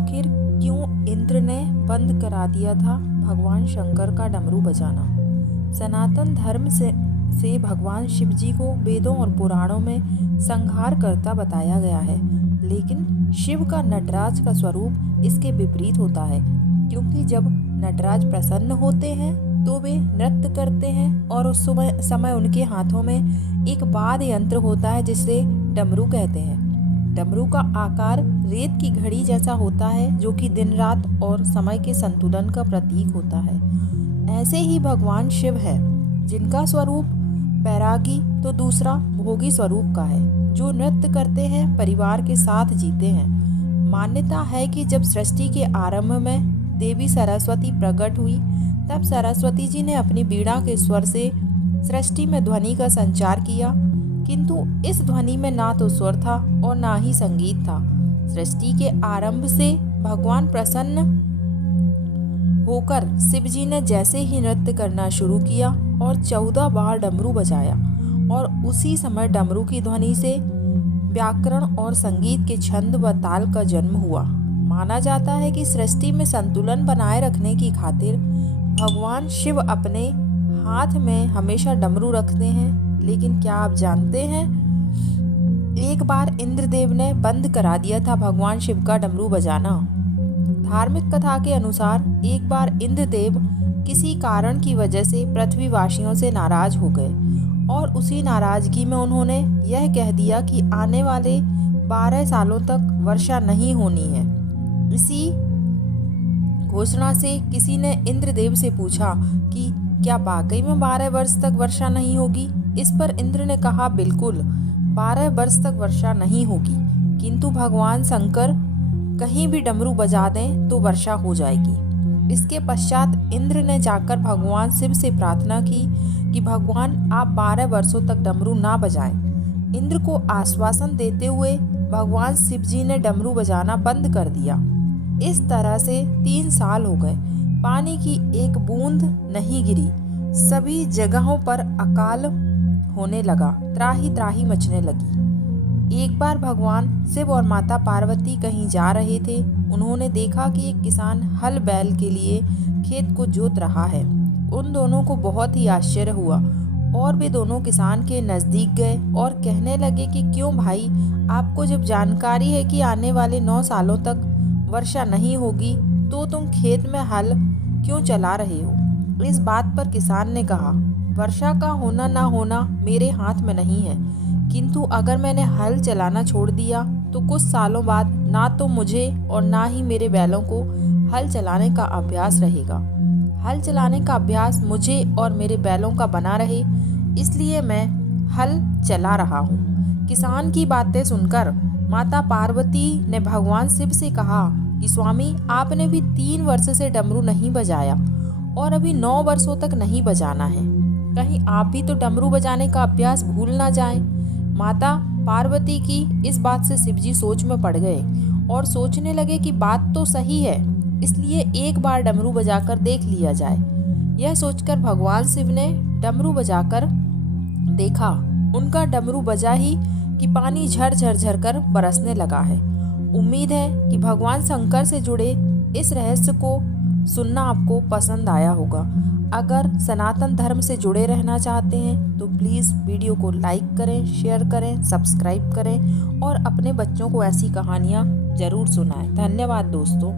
आखिर क्यों इंद्र ने बंद करा दिया था भगवान शंकर का डमरू बजाना। सनातन धर्म से भगवान शिव जी को वेदों और पुराणों में संहार करता बताया गया है, लेकिन शिव का नटराज का स्वरूप इसके विपरीत होता है, क्योंकि जब नटराज प्रसन्न होते हैं तो वे नृत्य करते हैं और उस समय उनके हाथों में एक वाद्य यंत्र होता है जिसे डमरू कहते हैं। डमरू का आकार रेत की घड़ी जैसा होता है, जो कि दिन रात और समय के संतुलन का प्रतीक होता है। ऐसे ही भगवान शिव है, जिनका स्वरूप बैरागी तो दूसरा भोगी स्वरूप का है, जो नृत्य करते हैं, परिवार के साथ जीते हैं। मान्यता है कि जब सृष्टि के आरंभ में देवी सरस्वती प्रकट हुई, तब सरस्वती जी ने अपनी बीड़ा के स्वर से सृष्टि में ध्वनि का संचार किया, किंतु इस ध्वनि में ना तो स्वर था और ना ही संगीत था। सृष्टि के आरंभ से भगवान प्रसन्न होकर शिव जी ने जैसे ही नृत्य करना शुरू किया और 14 बार डमरू बजाया, और उसी समय डमरू की ध्वनि से व्याकरण और संगीत के छंद व ताल का जन्म हुआ। माना जाता है कि सृष्टि में संतुलन बनाए रखने की खातिर भगवान शिव अपने हाथ में हमेशा डमरू रखते हैं। लेकिन क्या आप जानते हैं, एक बार इंद्रदेव ने बंद करा दिया था भगवान शिव का डमरू बजाना। धार्मिक कथा के अनुसार एक बार इंद्रदेव किसी कारण की वजह से पृथ्वीवासियों से नाराज हो गए और उसी नाराजगी में उन्होंने यह कह दिया कि आने वाले 12 सालों तक वर्षा नहीं होनी है। इसी घोषणा से किसी ने इंद्रदेव से पूछा कि क्या वाकई में 12 वर्ष तक वर्षा नहीं होगी। इस पर इंद्र ने कहा, बिल्कुल 12 वर्ष तक वर्षा नहीं होगी, किंतु भगवान शंकर कहीं भी डमरू बजा दें तो वर्षा हो जाएगी। इसके पश्चात इंद्र ने जाकर भगवान शिव से प्रार्थना की कि भगवान आप 12 वर्षों तक डमरू ना बजाएं। इंद्र को आश्वासन देते हुए भगवान शिव जी ने डमरू बजाना बंद कर दिया। इस तरह से 3 साल हो गए, पानी की एक बूंद नहीं गिरी, सभी जगहों पर अकाल होने लगा, त्राही त्राही मचने लगी। एक बार भगवान शिव और माता पार्वती कहीं जा रहे थे। उन्होंने देखा कि एक किसान हल बैल के लिए खेत को जोत रहा है। उन दोनों को बहुत ही आश्चर्य हुआ और वे दोनों किसान के नज़दीक गए और कहने लगे कि क्यों भाई, आपको जब जानकारी है कि आने वाले 9 सालों तक वर्षा नहीं होगी, तो तुम खेत में हल क्यों चला रहे हो। इस बात पर किसान ने कहा, वर्षा का होना ना होना मेरे हाथ में नहीं है, किंतु अगर मैंने हल चलाना छोड़ दिया तो कुछ सालों बाद ना तो मुझे और ना ही मेरे बैलों को हल चलाने का अभ्यास रहेगा। हल चलाने का अभ्यास मुझे और मेरे बैलों का बना रहे, इसलिए मैं हल चला रहा हूँ। किसान की बातें सुनकर माता पार्वती ने भगवान शिव से कहा कि स्वामी, आपने भी 3 वर्ष से डमरू नहीं बजाया और अभी 9 वर्षों तक नहीं बजाना है। कहीं आप भी तो डमरू बजाने का अभ्यास भूल ना जाएं। माता पार्वती की इस बात से शिवजी सोच में पड़ गए और सोचने लगे कि बात तो सही है, इसलिए एक बार डमरू बजाकर देख लिया जाए। यह सोचकर भगवान शिव ने डमरू बजाकर देखा। उनका डमरू बजा ही कि पानी झर झर कर बरसने लगा है। उम्मीद है कि भगवान शंकर से जुड़े इस रहस्य को सुनना आपको पसंद आया होगा। अगर सनातन धर्म से जुड़े रहना चाहते हैं तो प्लीज़ वीडियो को लाइक करें, शेयर करें, सब्सक्राइब करें और अपने बच्चों को ऐसी कहानियाँ ज़रूर सुनाएं। धन्यवाद दोस्तों।